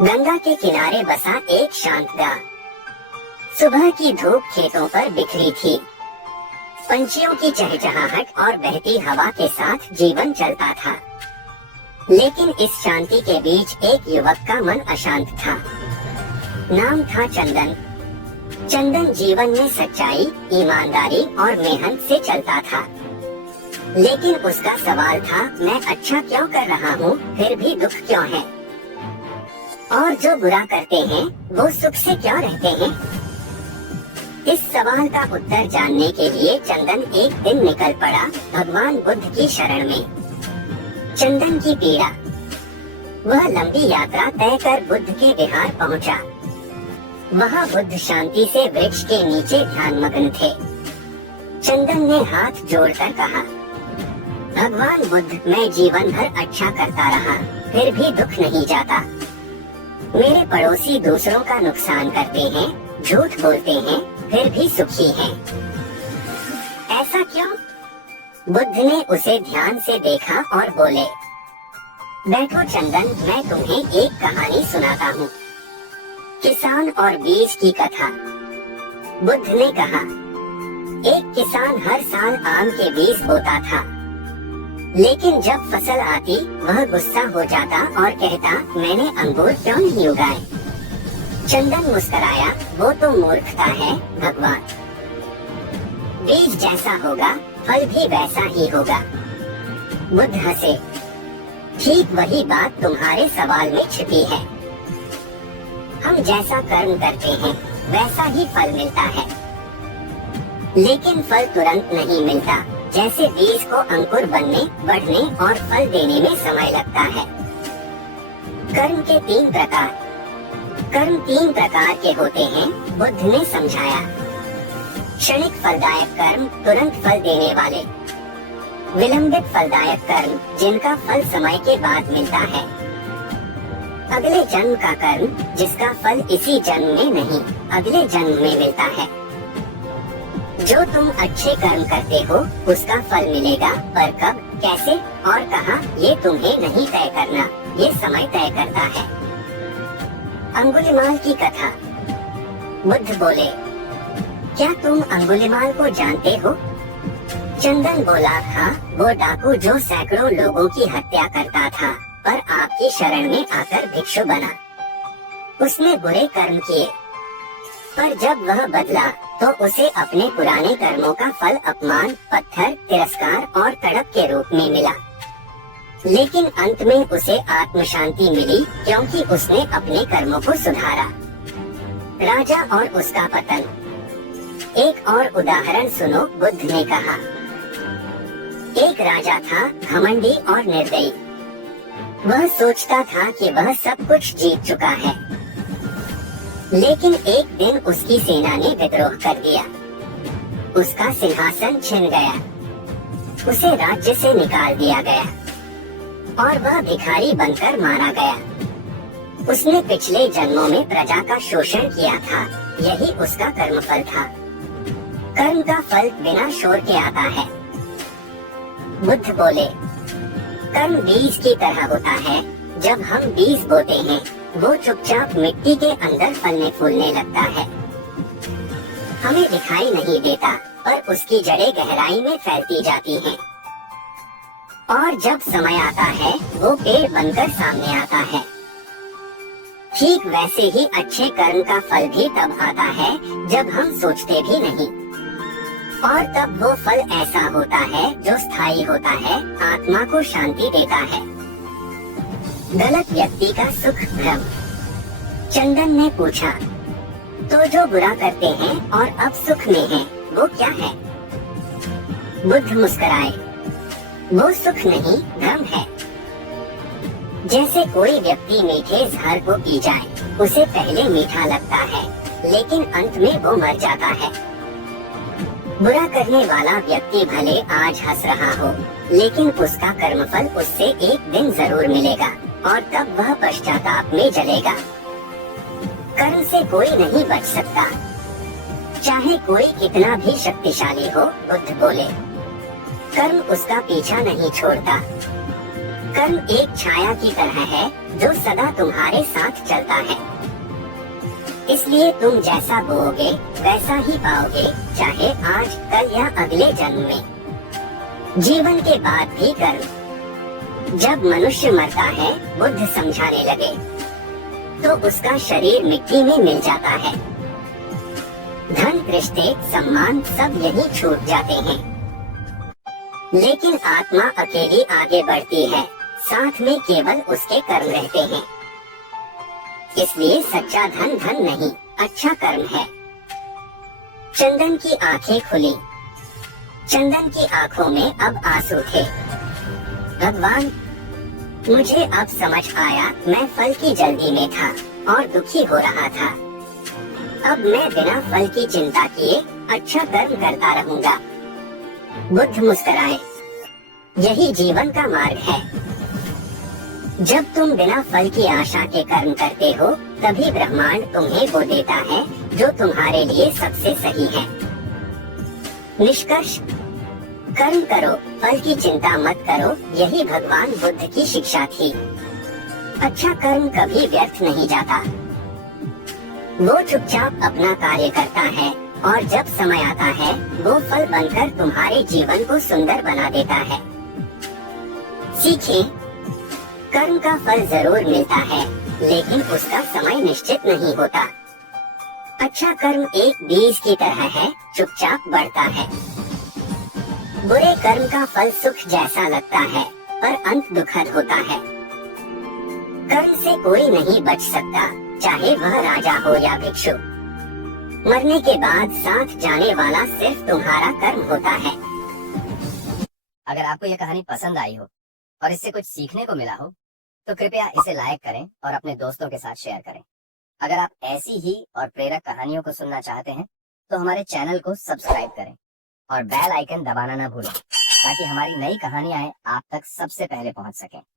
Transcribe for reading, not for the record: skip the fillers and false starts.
गंगा के किनारे बसा एक शांत गांव। सुबह की धूप खेतों पर बिखरी थी। पंछियों की चहचहाहट और बहती हवा के साथ जीवन चलता था। लेकिन इस शांति के बीच एक युवक का मन अशांत था। नाम था चंदन। चंदन जीवन में सच्चाई, ईमानदारी और मेहनत से चलता था। लेकिन उसका सवाल था, मैं अच्छा क्यों कर रहा हूँ, फिर भी दुख क्यों है? और जो बुरा करते हैं वो सुख से क्यों रहते हैं? इस सवाल का उत्तर जानने के लिए चंदन एक दिन निकल पड़ा भगवान बुद्ध की शरण में। चंदन की पीड़ा। वह लंबी यात्रा तय कर बुद्ध के विहार पहुंचा। वहां बुद्ध शांति से वृक्ष के नीचे ध्यानमग्न थे। चंदन ने हाथ जोड़कर कहा, भगवान बुद्ध, मैं जीवन भर अच्छा करता रहा, फिर भी दुख नहीं जाता। मेरे पड़ोसी दूसरों का नुकसान करते हैं, झूठ बोलते हैं, फिर भी सुखी हैं। ऐसा क्यों? बुद्ध ने उसे ध्यान से देखा और बोले, बैठो चंदन, मैं तुम्हें एक कहानी सुनाता हूँ। किसान और बीज की कथा। बुद्ध ने कहा, एक किसान हर साल आम के बीज बोता था। लेकिन जब फसल आती वह गुस्सा हो जाता और कहता, मैंने अंगूर क्यों नहीं उगाए? चंदन मुस्कुराया, वो तो मूर्खता है भगवान। बीज जैसा होगा फल भी वैसा ही होगा। बुद्ध हंसे, ठीक वही बात तुम्हारे सवाल में छिपी है। हम जैसा कर्म करते हैं वैसा ही फल मिलता है। लेकिन फल तुरंत नहीं मिलता। जैसे बीज को अंकुर बनने, बढ़ने और फल देने में समय लगता है। कर्म के 3 प्रकार। कर्म 3 प्रकार के होते हैं, बुद्ध ने समझाया। क्षणिक फलदायक कर्म, तुरंत फल देने वाले। विलंबित फलदायक कर्म, जिनका फल समय के बाद मिलता है। अगले जन्म का कर्म, जिसका फल इसी जन्म में नहीं, अगले जन्म में मिलता है। जो तुम अच्छे कर्म करते हो उसका फल मिलेगा, पर कब, कैसे और कहां, ये तुम्हें नहीं तय करना, ये समय तय करता है। अंगुलिमाल की कथा। बुद्ध बोले, क्या तुम अंगुलिमाल को जानते हो? चंदन बोला, था वो डाकू जो सैकड़ों लोगों की हत्या करता था, पर आपकी शरण में आकर भिक्षु बना। उसने बुरे कर्म किए, पर जब वह बदला तो उसे अपने पुराने कर्मों का फल अपमान, पत्थर, तिरस्कार और तड़प के रूप में मिला। लेकिन अंत में उसे आत्म शांति मिली, क्योंकि उसने अपने कर्मों को सुधारा। राजा और उसका पतन। एक और उदाहरण सुनो, बुद्ध ने कहा। एक राजा था, घमंडी और निर्दयी। वह सोचता था कि वह सब कुछ जीत चुका है। लेकिन एक दिन उसकी सेना ने विद्रोह कर दिया। उसका सिंहासन छिन गया। उसे राज्य से निकाल दिया गया और वह भिखारी बनकर मारा गया। उसने पिछले जन्मों में प्रजा का शोषण किया था, यही उसका कर्मफल था। कर्म का फल बिना शोर के आता है। बुद्ध बोले, कर्म बीज की तरह होता है। जब हम बीज बोते हैं वो चुपचाप मिट्टी के अंदर फलने फूलने लगता है। हमें दिखाई नहीं देता, पर उसकी जड़ें गहराई में फैलती जाती हैं। और जब समय आता है वो पेड़ बनकर सामने आता है। ठीक वैसे ही अच्छे कर्म का फल भी तब आता है जब हम सोचते भी नहीं। और तब वो फल ऐसा होता है जो स्थायी होता है, आत्मा को शांति देता है। गलत व्यक्ति का सुख भ्रम। चंदन ने पूछा, तो जो बुरा करते हैं और अब सुख में हैं, वो क्या है? बुद्ध मुस्कुराए, वो सुख नहीं, भ्रम है। जैसे कोई व्यक्ति मीठे जहर को पी जाए, उसे पहले मीठा लगता है, लेकिन अंत में वो मर जाता है। बुरा करने वाला व्यक्ति भले आज हंस रहा हो, लेकिन उसका कर्मफल उससे एक दिन जरूर मिलेगा और तब वह पश्चाताप में जलेगा। कर्म से कोई नहीं बच सकता, चाहे कोई कितना भी शक्तिशाली हो, बुद्ध बोले। कर्म उसका पीछा नहीं छोड़ता। कर्म एक छाया की तरह है जो सदा तुम्हारे साथ चलता है। इसलिए तुम जैसा बोओगे वैसा ही पाओगे, चाहे आज, कल या अगले जन्म में। जीवन के बाद भी कर्म। जब मनुष्य मरता है, बुद्ध समझाने लगे, तो उसका शरीर मिट्टी में मिल जाता है। धन, रिश्ते, सम्मान सब यही छूट जाते हैं। लेकिन आत्मा अकेली आगे बढ़ती है, साथ में केवल उसके कर्म रहते हैं। इसलिए सच्चा धन धन नहीं, अच्छा कर्म है। चंदन की आंखें खुली। चंदन की आंखों में अब आंसू थे। भगवान, मुझे अब समझ आया, मैं फल की जल्दी में था और दुखी हो रहा था। अब मैं बिना फल की चिंता किए अच्छा कर्म करता रहूंगा। बुद्ध मुस्कुराए। यही जीवन का मार्ग है। जब तुम बिना फल की आशा के कर्म करते हो, तभी ब्रह्मांड तुम्हें वो देता है जो तुम्हारे लिए सबसे सही है। निष्कर्ष, कर्म करो, फल की चिंता मत करो, यही भगवान बुद्ध की शिक्षा थी। अच्छा कर्म कभी व्यर्थ नहीं जाता। वो चुपचाप अपना कार्य करता है और जब समय आता है, वो फल बनकर तुम्हारे जीवन को सुंदर बना देता है। सीखें, कर्म का फल जरूर मिलता है, लेकिन उसका समय निश्चित नहीं होता। अच्छा कर्म एक बीज की तरह है, चुपचाप बढ़ता है। बुरे कर्म का फल सुख जैसा लगता है, पर अंत दुखद होता है। कर्म से कोई नहीं बच सकता, चाहे वह राजा हो या भिक्षु। मरने के बाद साथ जाने वाला सिर्फ तुम्हारा कर्म होता है। अगर आपको यह कहानी पसंद आई हो और इससे कुछ सीखने को मिला हो, तो कृपया इसे लाइक करें और अपने दोस्तों के साथ शेयर करें। अगर आप ऐसी ही और प्रेरक कहानियों को सुनना चाहते हैं, तो हमारे चैनल को सब्सक्राइब करें और बेल आइकन दबाना ना भूलें, ताकि हमारी नई कहानियां आप तक सबसे पहले पहुंच सकें।